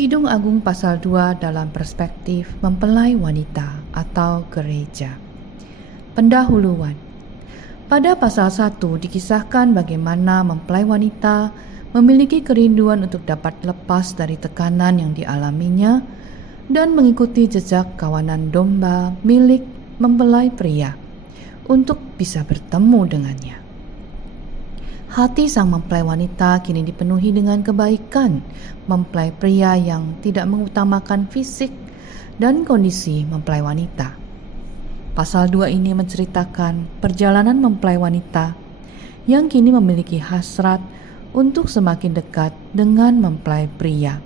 Kidung Agung pasal 2 dalam perspektif mempelai wanita atau gereja. Pendahuluan. Pada pasal 1 dikisahkan bagaimana mempelai wanita memiliki kerinduan untuk dapat lepas dari tekanan yang dialaminya dan mengikuti jejak kawanan domba milik mempelai pria untuk bisa bertemu dengannya. Hati sang mempelai wanita kini dipenuhi dengan kebaikan mempelai pria yang tidak mengutamakan fisik dan kondisi mempelai wanita. Pasal 2 ini menceritakan perjalanan mempelai wanita yang kini memiliki hasrat untuk semakin dekat dengan mempelai pria.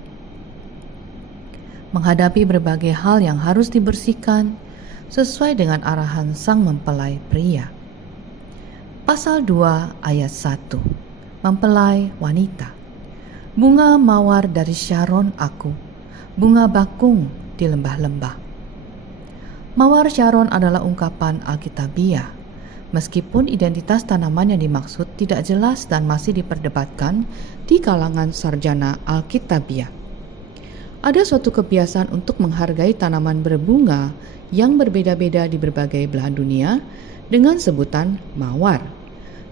Menghadapi berbagai hal yang harus dibersihkan sesuai dengan arahan sang mempelai pria. Pasal 2 ayat 1. Mempelai wanita. Bunga mawar dari Sharon aku, bunga bakung di lembah-lembah. Mawar Sharon adalah ungkapan Alkitabiah, meskipun identitas tanaman yang dimaksud tidak jelas dan masih diperdebatkan di kalangan sarjana Alkitabiah. Ada suatu kebiasaan untuk menghargai tanaman berbunga yang berbeda-beda di berbagai belahan dunia dengan sebutan mawar.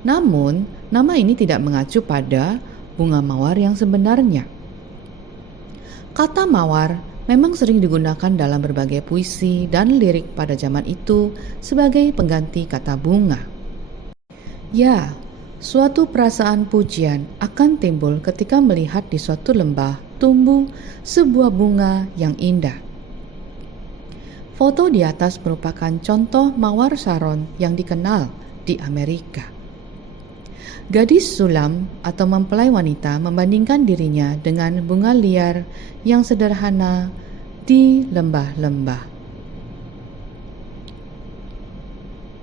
Namun, nama ini tidak mengacu pada bunga mawar yang sebenarnya. Kata mawar memang sering digunakan dalam berbagai puisi dan lirik pada zaman itu sebagai pengganti kata bunga. Ya, suatu perasaan pujian akan timbul ketika melihat di suatu lembah tumbuh sebuah bunga yang indah. Foto di atas merupakan contoh mawar Sharon yang dikenal di Amerika. Gadis sulam atau mempelai wanita membandingkan dirinya dengan bunga liar yang sederhana di lembah-lembah.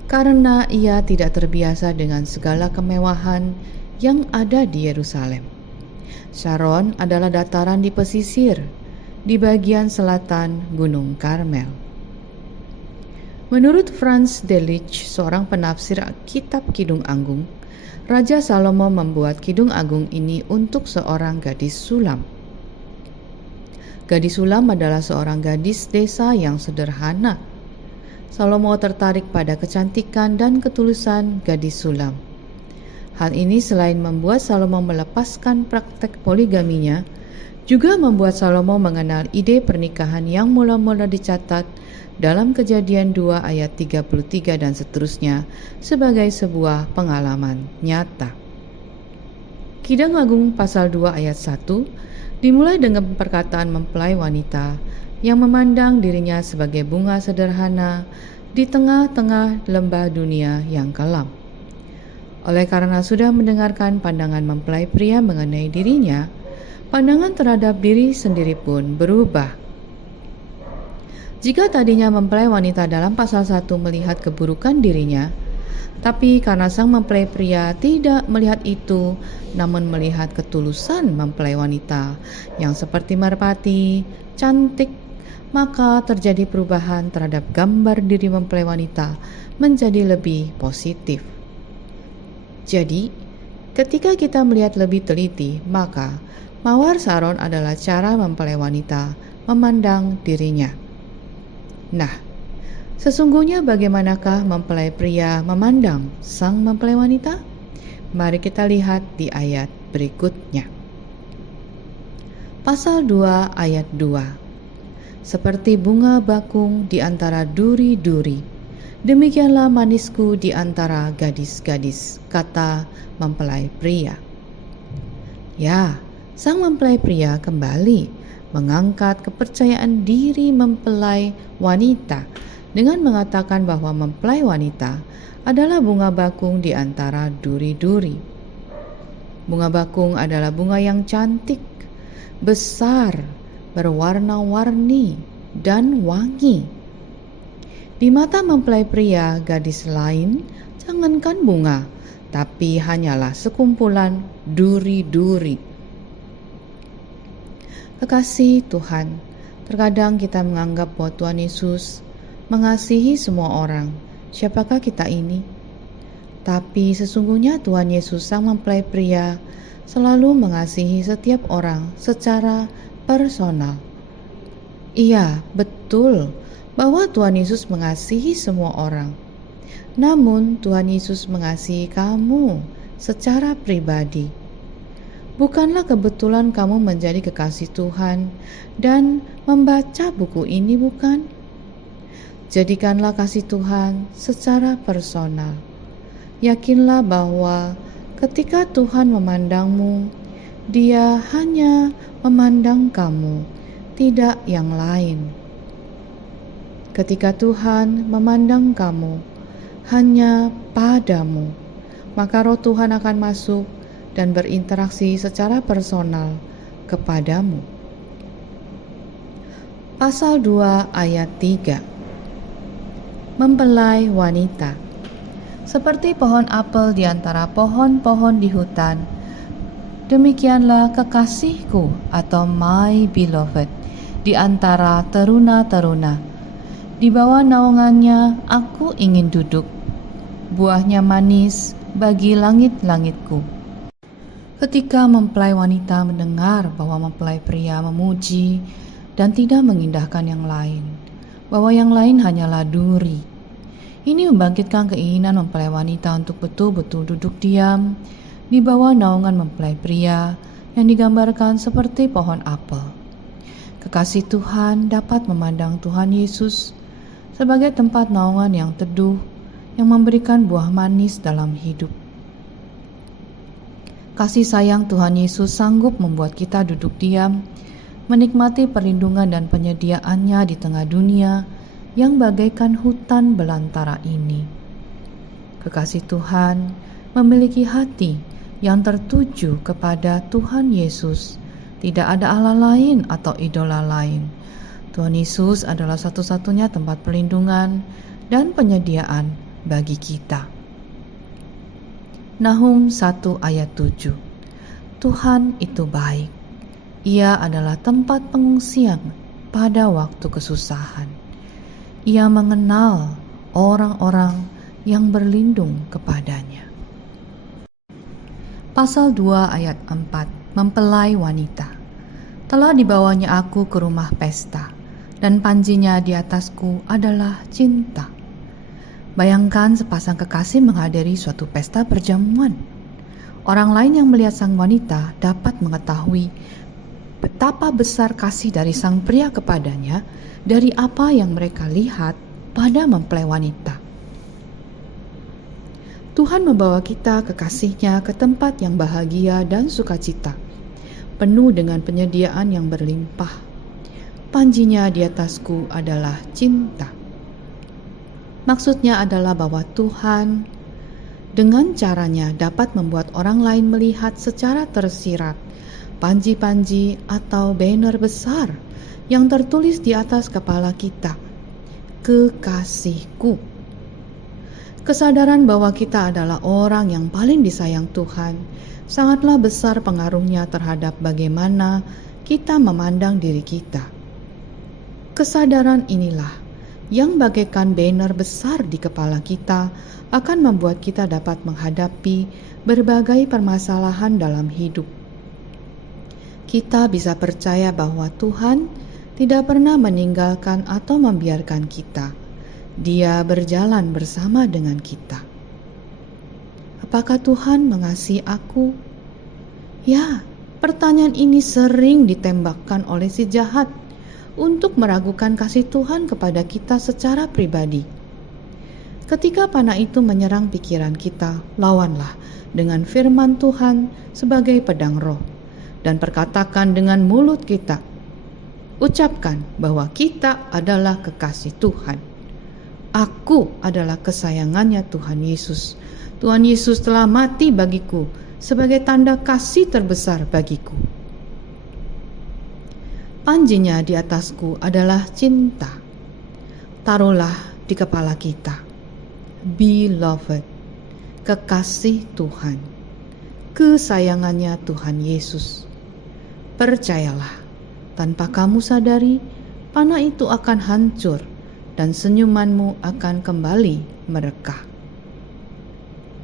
Karena ia tidak terbiasa dengan segala kemewahan yang ada di Yerusalem. Sharon adalah dataran di pesisir, di bagian selatan Gunung Karmel. Menurut Franz Delitzsch, seorang penafsir kitab Kidung Agung, Raja Salomo membuat Kidung Agung ini untuk seorang gadis sulam. Gadis sulam adalah seorang gadis desa yang sederhana. Salomo tertarik pada kecantikan dan ketulusan gadis sulam. Hal ini selain membuat Salomo melepaskan praktek poligaminya, juga membuat Salomo mengenal ide pernikahan yang mula-mula dicatat dalam Kejadian 2 ayat 33 dan seterusnya sebagai sebuah pengalaman nyata. Kidung Agung pasal 2 ayat 1 dimulai dengan perkataan mempelai wanita yang memandang dirinya sebagai bunga sederhana di tengah-tengah lembah dunia yang kelam. Oleh karena sudah mendengarkan pandangan mempelai pria mengenai dirinya, pandangan terhadap diri sendiri pun berubah. Jika tadinya mempelai wanita dalam pasal 1 melihat keburukan dirinya, tapi karena sang mempelai pria tidak melihat itu, namun melihat ketulusan mempelai wanita yang seperti merpati, cantik, maka terjadi perubahan terhadap gambar diri mempelai wanita menjadi lebih positif. Jadi, ketika kita melihat lebih teliti, maka mawar Sharon adalah cara mempelai wanita memandang dirinya. Nah, sesungguhnya bagaimanakah mempelai pria memandang sang mempelai wanita? Mari kita lihat di ayat berikutnya. Pasal 2 ayat 2. Seperti bunga bakung di antara duri-duri, demikianlah manisku di antara gadis-gadis, kata mempelai pria. Ya, sang mempelai pria kembali mengangkat kepercayaan diri mempelai wanita dengan mengatakan bahwa mempelai wanita adalah bunga bakung di antara duri-duri. Bunga bakung adalah bunga yang cantik, besar, berwarna-warni, dan wangi. Di mata mempelai pria, gadis lain jangankan bunga, tapi hanyalah sekumpulan duri-duri. Kekasih Tuhan, terkadang kita menganggap bahwa Tuhan Yesus mengasihi semua orang. Siapakah kita ini? Tapi sesungguhnya Tuhan Yesus sang mempelai pria selalu mengasihi setiap orang secara personal. Iya, betul bahwa Tuhan Yesus mengasihi semua orang. Namun Tuhan Yesus mengasihi kamu secara pribadi. Bukanlah kebetulan kamu menjadi kekasih Tuhan dan membaca buku ini, bukan? Jadikanlah kasih Tuhan secara personal. Yakinlah bahwa ketika Tuhan memandangmu, Dia hanya memandang kamu, tidak yang lain. Ketika Tuhan memandang kamu, hanya padamu, maka Roh Tuhan akan masuk dan berinteraksi secara personal kepadamu. Pasal 2 ayat 3. Mempelai wanita. Seperti pohon apel di antara pohon-pohon di hutan, demikianlah kekasihku atau my beloved di antara teruna-teruna. Di bawah naungannya aku ingin duduk. Buahnya manis bagi langit-langitku. Ketika mempelai wanita mendengar bahwa mempelai pria memuji dan tidak mengindahkan yang lain, bahwa yang lain hanyalah duri, ini membangkitkan keinginan mempelai wanita untuk betul-betul duduk diam di bawah naungan mempelai pria yang digambarkan seperti pohon apel. Kekasih Tuhan dapat memandang Tuhan Yesus sebagai tempat naungan yang teduh yang memberikan buah manis dalam hidup. Kasih sayang Tuhan Yesus sanggup membuat kita duduk diam, menikmati perlindungan dan penyediaannya di tengah dunia yang bagaikan hutan belantara ini. Kekasih Tuhan memiliki hati yang tertuju kepada Tuhan Yesus. Tidak ada Allah lain atau idola lain. Tuhan Yesus adalah satu-satunya tempat perlindungan dan penyediaan bagi kita. Nahum 1 ayat 7. Tuhan itu baik. Ia adalah tempat pengungsian pada waktu kesusahan. Ia mengenal orang-orang yang berlindung kepadanya. Pasal 2 ayat 4. Mempelai wanita. Telah dibawanya aku ke rumah pesta, dan panjinya di atasku adalah cinta. Bayangkan sepasang kekasih menghadiri suatu pesta perjamuan. Orang lain yang melihat sang wanita dapat mengetahui betapa besar kasih dari sang pria kepadanya dari apa yang mereka lihat pada mempelai wanita. Tuhan membawa kita kekasihnya ke tempat yang bahagia dan sukacita, penuh dengan penyediaan yang berlimpah. Panjinya di atasku adalah cinta. Maksudnya adalah bahwa Tuhan dengan caranya dapat membuat orang lain melihat secara tersirat panji-panji atau banner besar yang tertulis di atas kepala kita, kekasihku. Kesadaran bahwa kita adalah orang yang paling disayang Tuhan sangatlah besar pengaruhnya terhadap bagaimana kita memandang diri kita. Kesadaran inilah yang bagaikan banner besar di kepala kita akan membuat kita dapat menghadapi berbagai permasalahan dalam hidup. Kita bisa percaya bahwa Tuhan tidak pernah meninggalkan atau membiarkan kita. Dia berjalan bersama dengan kita. Apakah Tuhan mengasihi aku? Ya, pertanyaan ini sering ditembakkan oleh si jahat untuk meragukan kasih Tuhan kepada kita secara pribadi. Ketika panah itu menyerang pikiran kita, lawanlah dengan firman Tuhan sebagai pedang roh dan perkatakan dengan mulut kita. Ucapkan bahwa kita adalah kekasih Tuhan. Aku adalah kesayangannya Tuhan Yesus. Tuhan Yesus telah mati bagiku sebagai tanda kasih terbesar bagiku. Panjinya di atasku adalah cinta. Taruhlah di kepala kita, beloved, kekasih Tuhan, kesayangannya Tuhan Yesus. Percayalah, tanpa kamu sadari, panah itu akan hancur dan senyumanmu akan kembali merekah.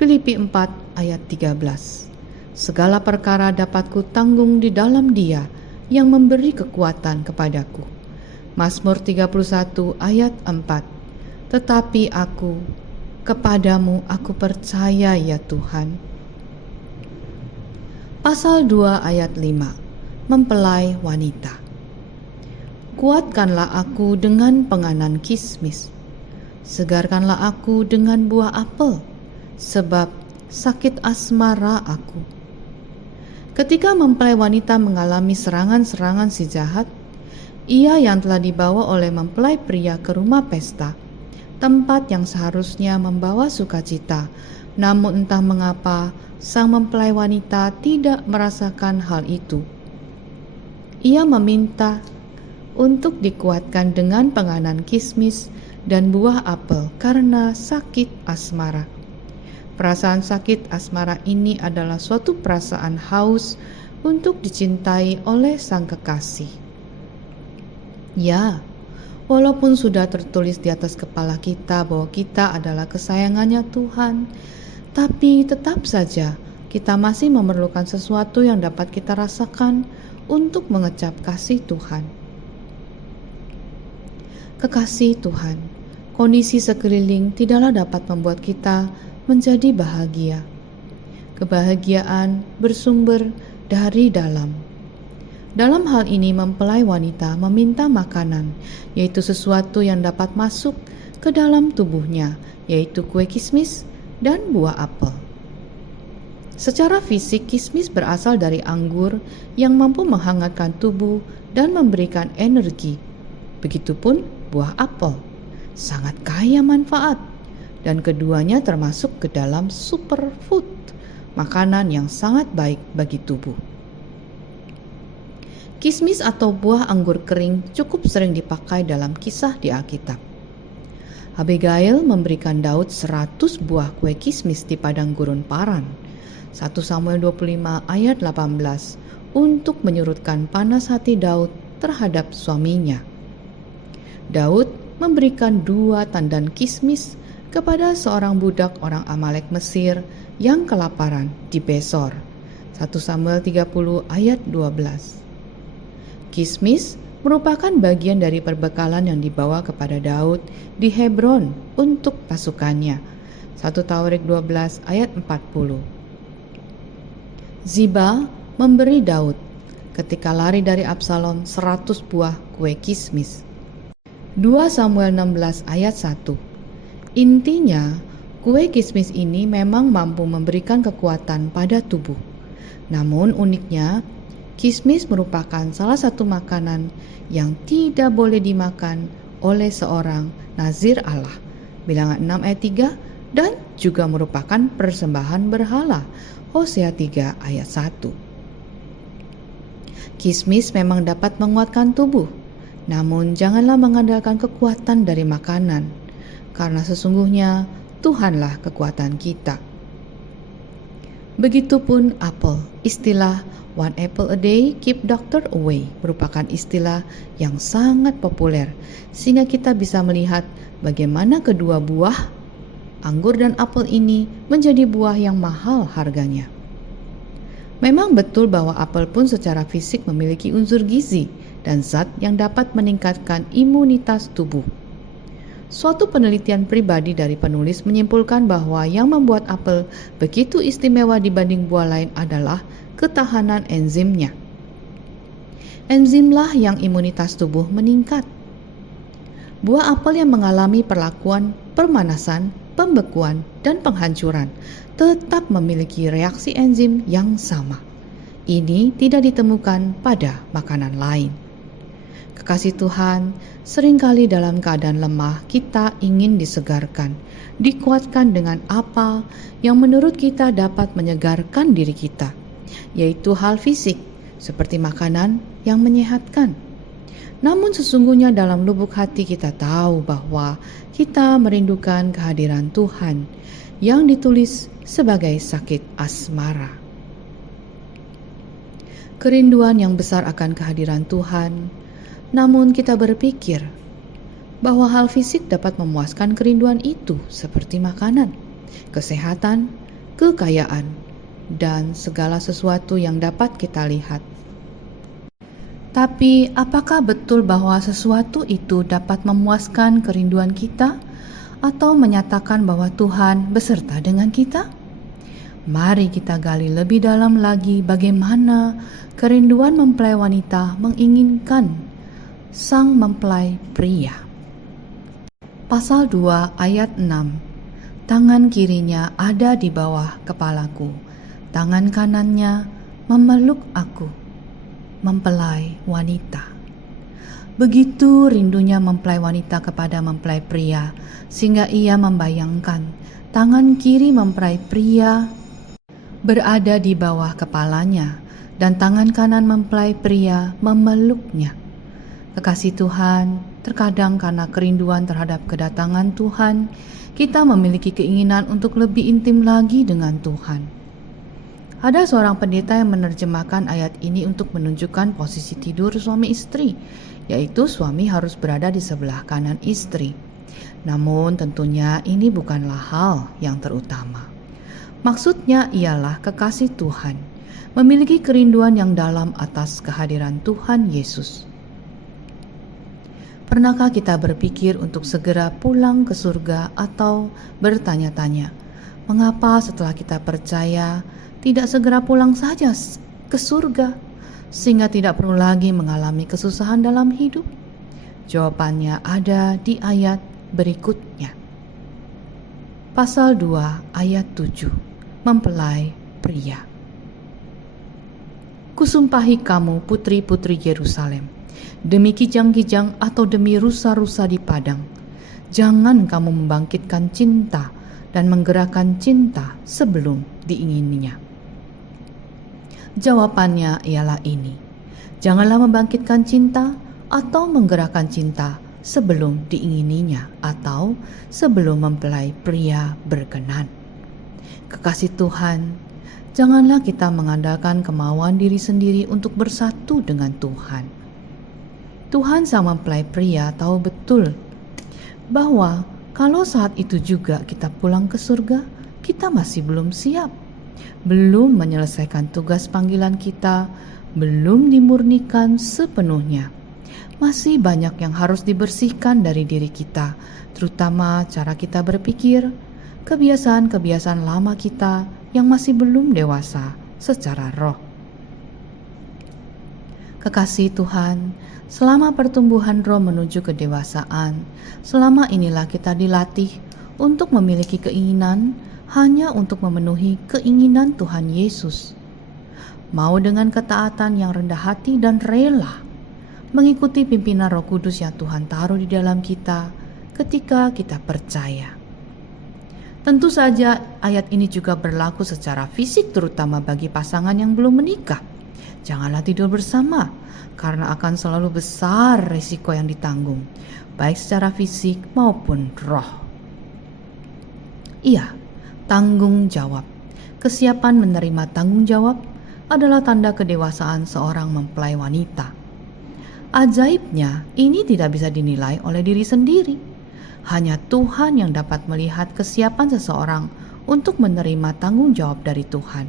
Filipi 4 ayat 13. Segala perkara dapat kutanggung di dalam Dia yang memberi kekuatan kepadaku. Mazmur 31 ayat 4. Tetapi aku, kepadamu aku percaya ya Tuhan. Pasal 2 ayat 5. Mempelai wanita. Kuatkanlah aku dengan penganan kismis, segarkanlah aku dengan buah apel, sebab sakit asmara aku. Ketika mempelai wanita mengalami serangan-serangan si jahat, ia yang telah dibawa oleh mempelai pria ke rumah pesta, tempat yang seharusnya membawa sukacita, namun entah mengapa sang mempelai wanita tidak merasakan hal itu. Ia meminta untuk dikuatkan dengan penganan kismis dan buah apel karena sakit asmara. Perasaan sakit asmara ini adalah suatu perasaan haus untuk dicintai oleh sang kekasih. Ya, walaupun sudah tertulis di atas kepala kita bahwa kita adalah kesayangannya Tuhan, tapi tetap saja kita masih memerlukan sesuatu yang dapat kita rasakan untuk mengecap kasih Tuhan. Kekasih Tuhan, kondisi sekeliling tidaklah dapat membuat kita menjadi bahagia. Kebahagiaan bersumber dari dalam. Dalam hal ini mempelai wanita meminta makanan, yaitu sesuatu yang dapat masuk ke dalam tubuhnya, yaitu kue kismis dan buah apel. Secara fisik, kismis berasal dari anggur yang mampu menghangatkan tubuh dan memberikan energi. Begitupun buah apel, sangat kaya manfaat, dan keduanya termasuk ke dalam superfood, makanan yang sangat baik bagi tubuh. Kismis atau buah anggur kering cukup sering dipakai dalam kisah di Alkitab. Abigail memberikan Daud 100 buah kue kismis di padang gurun Paran, 1 Samuel 25 ayat 18, untuk menyurutkan panas hati Daud terhadap suaminya. Daud memberikan 2 tandan kismis kepada seorang budak orang Amalek Mesir yang kelaparan di Besor. 1 Samuel 30 ayat 12. Kismis merupakan bagian dari perbekalan yang dibawa kepada Daud di Hebron untuk pasukannya. 1 Tawarik 12 ayat 40. Ziba memberi Daud ketika lari dari Absalom 100 buah kue kismis. 2 Samuel 16 ayat 1. Intinya, kue kismis ini memang mampu memberikan kekuatan pada tubuh. Namun uniknya, kismis merupakan salah satu makanan yang tidak boleh dimakan oleh seorang nazir Allah. Bilangan 6 ayat 3, dan juga merupakan persembahan berhala. Hosea 3 ayat 1. Kismis memang dapat menguatkan tubuh, namun janganlah mengandalkan kekuatan dari makanan, karena sesungguhnya Tuhanlah kekuatan kita. Begitupun apel. Istilah "one apple a day keep doctor away" merupakan istilah yang sangat populer, sehingga kita bisa melihat bagaimana kedua buah, anggur dan apel ini, menjadi buah yang mahal harganya. Memang betul bahwa apel pun secara fisik memiliki unsur gizi dan zat yang dapat meningkatkan imunitas tubuh. Suatu penelitian pribadi dari penulis menyimpulkan bahwa yang membuat apel begitu istimewa dibanding buah lain adalah ketahanan enzimnya. Enzimlah yang imunitas tubuh meningkat. Buah apel yang mengalami perlakuan pemanasan, pembekuan, dan penghancuran tetap memiliki reaksi enzim yang sama. Ini tidak ditemukan pada makanan lain. Kekasih Tuhan, seringkali dalam keadaan lemah kita ingin disegarkan, dikuatkan dengan apa yang menurut kita dapat menyegarkan diri kita, yaitu hal fisik seperti makanan yang menyehatkan. Namun sesungguhnya dalam lubuk hati kita tahu bahwa kita merindukan kehadiran Tuhan yang ditulis sebagai sakit asmara. Kerinduan yang besar akan kehadiran Tuhan. Namun kita berpikir bahwa hal fisik dapat memuaskan kerinduan itu, seperti makanan, kesehatan, kekayaan, dan segala sesuatu yang dapat kita lihat. Tapi apakah betul bahwa sesuatu itu dapat memuaskan kerinduan kita atau menyatakan bahwa Tuhan beserta dengan kita? Mari kita gali lebih dalam lagi bagaimana kerinduan mempelai wanita menginginkan sang mempelai pria. Pasal 2 ayat 6. Tangan kirinya ada di bawah kepalaku, tangan kanannya memeluk aku. Mempelai wanita. Begitu rindunya mempelai wanita kepada mempelai pria, sehingga ia membayangkan tangan kiri mempelai pria berada di bawah kepalanya dan tangan kanan mempelai pria memeluknya. Kekasih Tuhan, terkadang karena kerinduan terhadap kedatangan Tuhan, kita memiliki keinginan untuk lebih intim lagi dengan Tuhan. Ada seorang pendeta yang menerjemahkan ayat ini untuk menunjukkan posisi tidur suami istri, yaitu suami harus berada di sebelah kanan istri. Namun tentunya ini bukanlah hal yang terutama. Maksudnya ialah kekasih Tuhan memiliki kerinduan yang dalam atas kehadiran Tuhan Yesus. Pernahkah kita berpikir untuk segera pulang ke surga atau bertanya-tanya, mengapa setelah kita percaya tidak segera pulang saja ke surga sehingga tidak perlu lagi mengalami kesusahan dalam hidup? Jawabannya ada di ayat berikutnya. Pasal 2 ayat 7. Mempelai pria. Kusumpahi kamu putri-putri Yerusalem, demi kijang-kijang atau demi rusa-rusa di padang, jangan kamu membangkitkan cinta dan menggerakkan cinta sebelum diingininya. Jawabannya ialah ini: janganlah membangkitkan cinta atau menggerakkan cinta sebelum diingininya atau sebelum mempelai pria berkenan. Kekasih Tuhan, janganlah kita mengandalkan kemauan diri sendiri untuk bersatu dengan Tuhan. Tuhan sang mempelai pria tahu betul bahwa kalau saat itu juga kita pulang ke surga, kita masih belum siap, belum menyelesaikan tugas panggilan kita, belum dimurnikan sepenuhnya. Masih banyak yang harus dibersihkan dari diri kita, terutama cara kita berpikir, kebiasaan-kebiasaan lama kita yang masih belum dewasa secara roh. Kekasih Tuhan, selama pertumbuhan roh menuju kedewasaan, selama inilah kita dilatih untuk memiliki keinginan hanya untuk memenuhi keinginan Tuhan Yesus. Mau dengan ketaatan yang rendah hati dan rela mengikuti pimpinan Roh Kudus yang Tuhan taruh di dalam kita ketika kita percaya. Tentu saja ayat ini juga berlaku secara fisik, terutama bagi pasangan yang belum menikah. Janganlah tidur bersama, karena akan selalu besar risiko yang ditanggung, baik secara fisik maupun roh. Iya, tanggung jawab. Kesiapan menerima tanggung jawab adalah tanda kedewasaan seorang mempelai wanita. Ajaibnya, ini tidak bisa dinilai oleh diri sendiri. Hanya Tuhan yang dapat melihat kesiapan seseorang untuk menerima tanggung jawab dari Tuhan.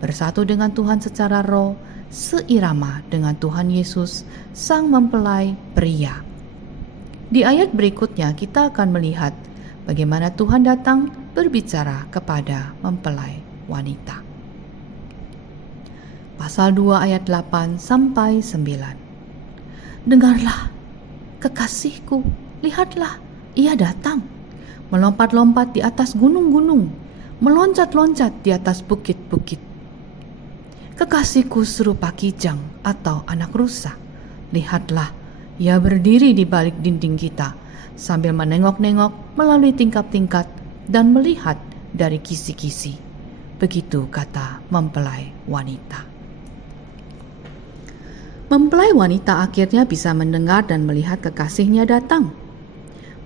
Bersatu dengan Tuhan secara roh, seirama dengan Tuhan Yesus, sang mempelai pria. Di ayat berikutnya kita akan melihat bagaimana Tuhan datang berbicara kepada mempelai wanita. Pasal 2 ayat 8 sampai 9. Dengarlah, kekasihku, lihatlah, ia datang, melompat-lompat di atas gunung-gunung, meloncat-loncat di atas bukit-bukit. Kekasihku serupa kijang atau anak rusa. Lihatlah, ia berdiri di balik dinding kita, sambil menengok-nengok melalui tingkat-tingkat dan melihat dari kisi-kisi. Begitu kata mempelai wanita. Mempelai wanita akhirnya bisa mendengar dan melihat kekasihnya datang.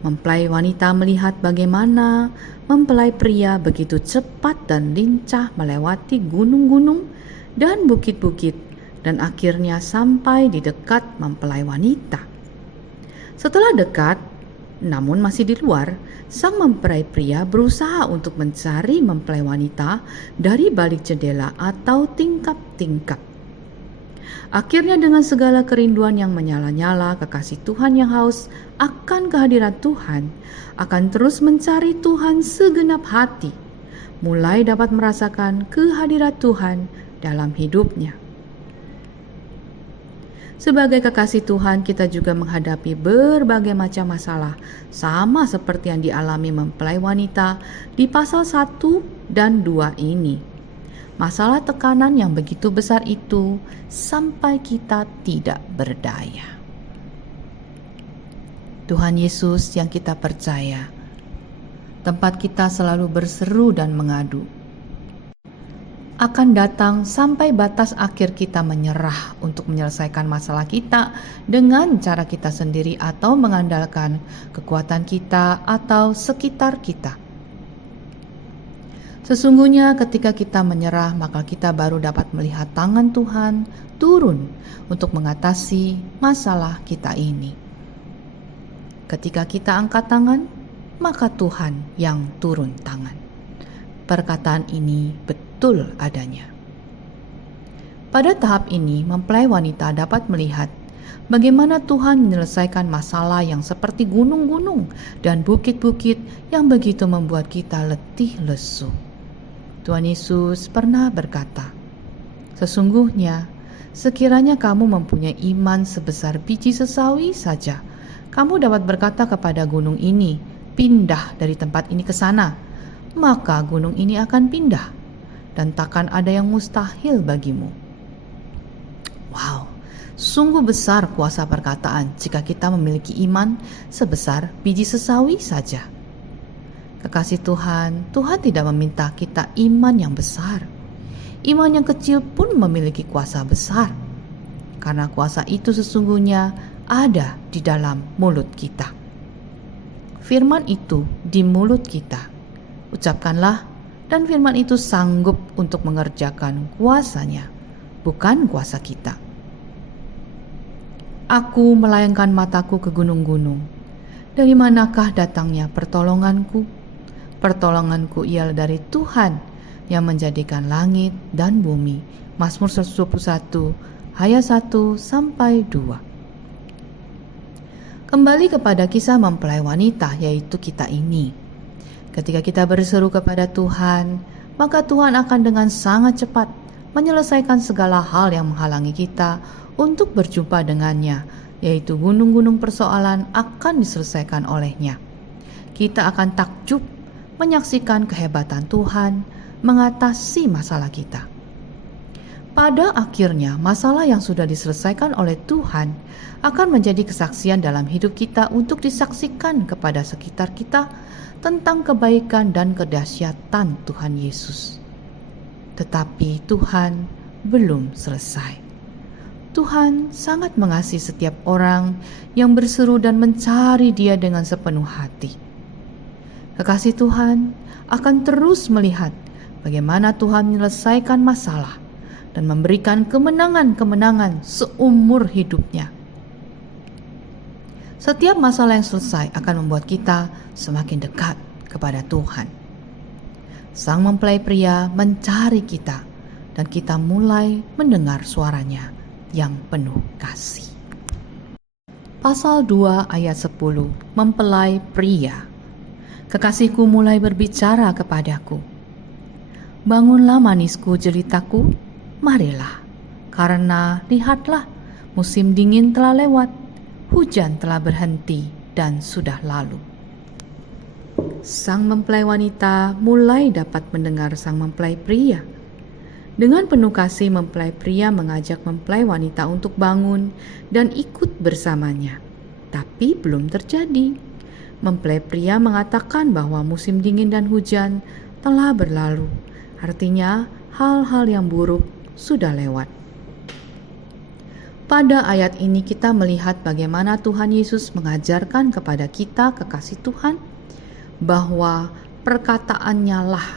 Mempelai wanita melihat bagaimana mempelai pria begitu cepat dan lincah melewati gunung-gunung dan bukit-bukit dan akhirnya sampai di dekat mempelai wanita. Setelah dekat, namun masih di luar, sang mempelai pria berusaha untuk mencari mempelai wanita dari balik jendela atau tingkap-tingkap. Akhirnya dengan segala kerinduan yang menyala-nyala, kekasih Tuhan yang haus akan kehadiran Tuhan akan terus mencari Tuhan segenap hati, mulai dapat merasakan kehadiran Tuhan dalam hidupnya. Sebagai kekasih Tuhan, kita juga menghadapi berbagai macam masalah, sama seperti yang dialami mempelai wanita di pasal 1 dan 2 ini. Masalah tekanan yang begitu besar itu sampai kita tidak berdaya. Tuhan Yesus yang kita percaya, tempat kita selalu berseru dan mengadu, akan datang sampai batas akhir kita menyerah untuk menyelesaikan masalah kita dengan cara kita sendiri atau mengandalkan kekuatan kita atau sekitar kita. Sesungguhnya ketika kita menyerah, maka kita baru dapat melihat tangan Tuhan turun untuk mengatasi masalah kita ini. Ketika kita angkat tangan, maka Tuhan yang turun tangan. Perkataan ini betul adanya. Pada tahap ini, mempelai wanita dapat melihat bagaimana Tuhan menyelesaikan masalah yang seperti gunung-gunung dan bukit-bukit yang begitu membuat kita letih lesu. Tuhan Yesus pernah berkata, "Sesungguhnya, sekiranya kamu mempunyai iman sebesar biji sesawi saja, kamu dapat berkata kepada gunung ini, pindah dari tempat ini ke sana, maka gunung ini akan pindah, dan takkan ada yang mustahil bagimu." Wow, sungguh besar kuasa perkataan jika kita memiliki iman sebesar biji sesawi saja. Kekasih Tuhan, Tuhan tidak meminta kita iman yang besar. Iman yang kecil pun memiliki kuasa besar, karena kuasa itu sesungguhnya ada di dalam mulut kita. Firman itu di mulut kita. Ucapkanlah, dan firman itu sanggup untuk mengerjakan kuasanya, bukan kuasa kita. Aku melayangkan mataku ke gunung-gunung. Dari manakah datangnya pertolonganku? Pertolonganku ialah dari Tuhan yang menjadikan langit dan bumi. Mazmur 121 ayat 1 sampai 2. Kembali kepada kisah mempelai wanita, yaitu kita ini. Ketika kita berseru kepada Tuhan, maka Tuhan akan dengan sangat cepat menyelesaikan segala hal yang menghalangi kita untuk berjumpa dengannya, yaitu gunung-gunung persoalan akan diselesaikan olehnya. Kita akan takjub menyaksikan kehebatan Tuhan mengatasi masalah kita. Pada akhirnya, masalah yang sudah diselesaikan oleh Tuhan akan menjadi kesaksian dalam hidup kita untuk disaksikan kepada sekitar kita tentang kebaikan dan kedahsyatan Tuhan Yesus. Tetapi Tuhan belum selesai. Tuhan sangat mengasihi setiap orang yang berseru dan mencari Dia dengan sepenuh hati. Kekasih Tuhan akan terus melihat bagaimana Tuhan menyelesaikan masalah dan memberikan kemenangan-kemenangan seumur hidupnya. Setiap masalah yang selesai akan membuat kita semakin dekat kepada Tuhan. Sang mempelai pria mencari kita dan kita mulai mendengar suaranya yang penuh kasih. Pasal 2 ayat 10, mempelai pria. Kekasihku mulai berbicara kepadaku. Bangunlah manisku jelitaku, marilah. Karena lihatlah, musim dingin telah lewat, hujan telah berhenti dan sudah lalu. Sang mempelai wanita mulai dapat mendengar sang mempelai pria. Dengan penuh kasih, mempelai pria mengajak mempelai wanita untuk bangun dan ikut bersamanya. Tapi belum terjadi. Mempelai pria mengatakan bahwa musim dingin dan hujan telah berlalu. Artinya, hal-hal yang buruk sudah lewat. Pada ayat ini kita melihat bagaimana Tuhan Yesus mengajarkan kepada kita, kekasih Tuhan, bahwa perkataannya lah